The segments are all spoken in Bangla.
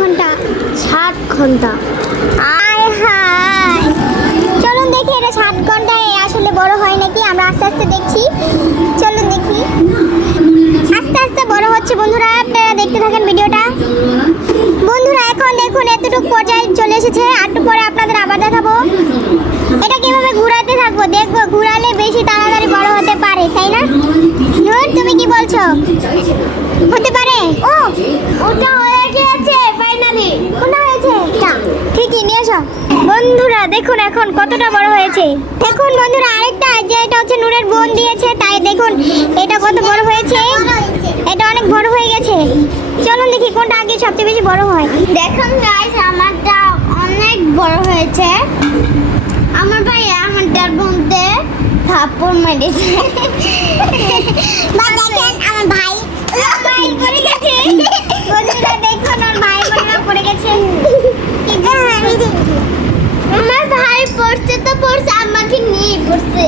ঘন্টা? 7 ঘন্টা। আয় হায়, চলুন দেখি এটা 7 ঘন্টায় আসলে বড় হয় নাকি। আমরা আস্তে আস্তে দেখছি, চলুন দেখি। আস্তে আস্তে বড় হচ্ছে বন্ধুরা, আপনারা দেখতে থাকেন ভিডিওটা। বন্ধুরা এখন দেখুন এতটুকু পর্যায়ে চলে এসেছে, একটু পরে আপনাদের আবার দেখাবো। এটা কিভাবে ঘোরাতে থাকবো, দেখবো ঘোরালে বেশি তাড়াতাড়ি বড় হতে পারে, তাই না? নূর তুমি কি বলছো, হতে পারে? ও ওটা হয়ে গিয়েছে ফাইনালি। কোনটা হয়েছে? ঠিকই নিয়ে এসো। বন্ধুরা দেখুন এখন কতটা বড় হয়েছে। দেখুন বন্ধুরা আরেকটা, যে এটা হচ্ছে নূরের বোন দিয়েছে, তাই দেখুন এটা কত বড় হয়েছে। এটা অনেক বড় হয়ে গেছে। চলুন দেখি কোনটা আগে সবচেয়ে বেশি বড় হয়। দেখুন গাইস আমারটা অনেক বড় হয়েছে। আমার ভাই আমারটার মধ্যে থাপ্পড় মেরেছে। দেখেন আমার ভাই পড়ে গেছে। বন্ধুরা দেখুন আমার ভাই পড়ে গেছে। আমার ভাই পড়ছে তো পড়ছে, আমাকে নিয়ে পড়ছে।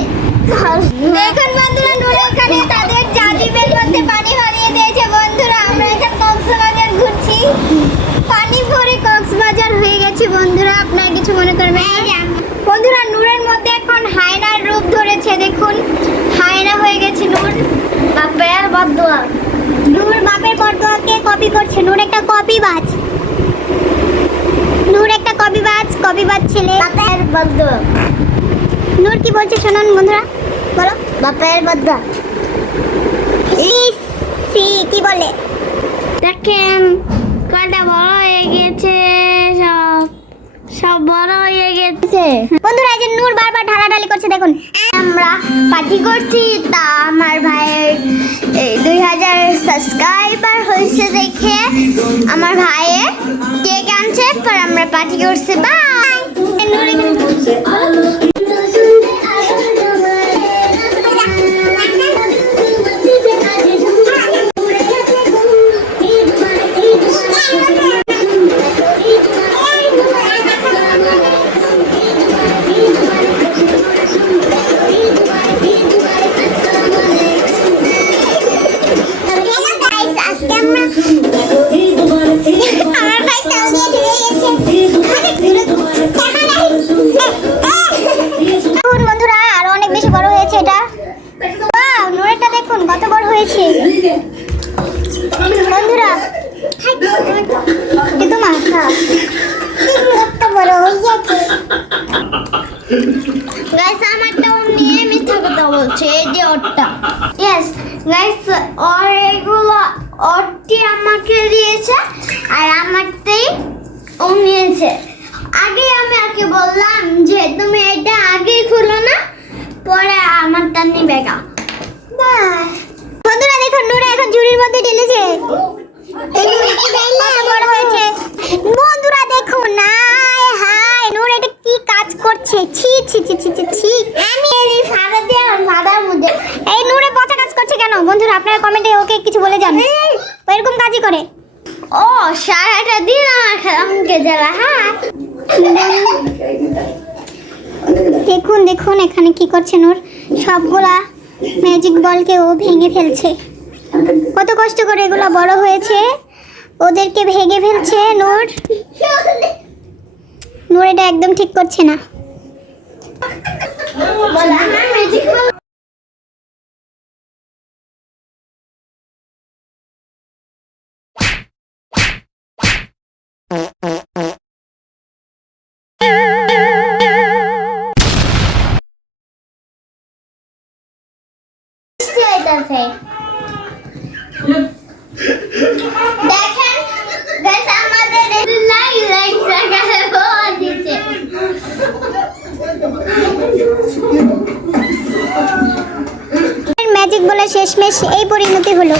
দেখুন বন্ধুরা নূর ওখানে তাদের জাজিমের মধ্যে পানি ভরিয়ে দিয়েছে। বন্ধুরা আমরা এখন কক্সবাজার ঘুরছি, পানি ভরে কক্সবাজার হয়ে গেছে। বন্ধুরা আপনারা কিছু মনে করবেন না। বন্ধুরা নূরের মধ্যে এখন হায়নার রূপ ধরেছে, দেখুন হায়না হয়ে গেছে নূর। বাপের বদদোয়া, নূর বাপের বদদোয়াকে কপি করছে। নূর একটা কপিবাজ, নূর একটা কপিবাজ ছেলে। বাপের বদদোয়া। নূর কি বলছে শুনুন বন্ধুরা, বলো। বাপের বদদোয়া সি কি বলে দেখেন, কয়টা বড় হয়ে গেছে, সব বড় হয়ে গেছে। বন্ধুরা এই যে নূর বারবার ঢালাঢালি করছে, দেখুন আমরা পার্টি করছি। তা আমার ভাইয়ের 2000 সাবস্ক্রাইবার হয়েছে দেখে আমার ভাইয়ের কেক আনছে, পর আমরা পার্টি করছি। বাই। নূর বন্ধুরা আরো অনেক বেশি বড় হয়েছে এটা। ওয়াও নূরেরটা দেখুন কত বড় হয়েছে। বন্ধুরা তোমার কত বড় হয়েছে। গাইস আমারটা নিয়ে মিথ্যা কথা বলছে, এই যে ওরটা। ইয়েস গাইস ওর এগুলো ওরটি আমাকে দিয়েছে আর আমারটাই ও নিয়েছে। আগে আমি ওকে বললাম যে তুমি এটা আগে খুলো না, পরে আমারটা নিবে গা। বন্ধুরা দেখুন নূর এখন ঝুড়ির মধ্যে ঢেলেছে, কত বড় হয়েছে। বন্ধুরা দেখুন হায় হায় নূর এটা কি কাজ করছে, ছি ছি ছি ছি ছি ছি। আমি এই ফাড়া দিয়ে ফাড়ার মধ্যে এই নূরে পচা কাজ করছে কেন? বন্ধুরা আপনারা কমেন্টে ওকে কিছু বলে যান, এরকম কাজই করে। ও সারাটা দিন আমাকে জ্বালা। হ্যাঁ দেখুন দেখুন এখানে কি করছে নূর, সবগুলা ম্যাজিক বলকে ও ভেঙে ফেলছে। কত কষ্ট করে এগুলো বড় হয়েছে, ওদেরকে ভেঙে ফেলছে নূর। নূর এটা একদম ঠিক করছে না। দেখেন গাইস আমাদের লাইক দিতে ম্যাজিক বলে শেষমেশ এই পরিণতি হলো।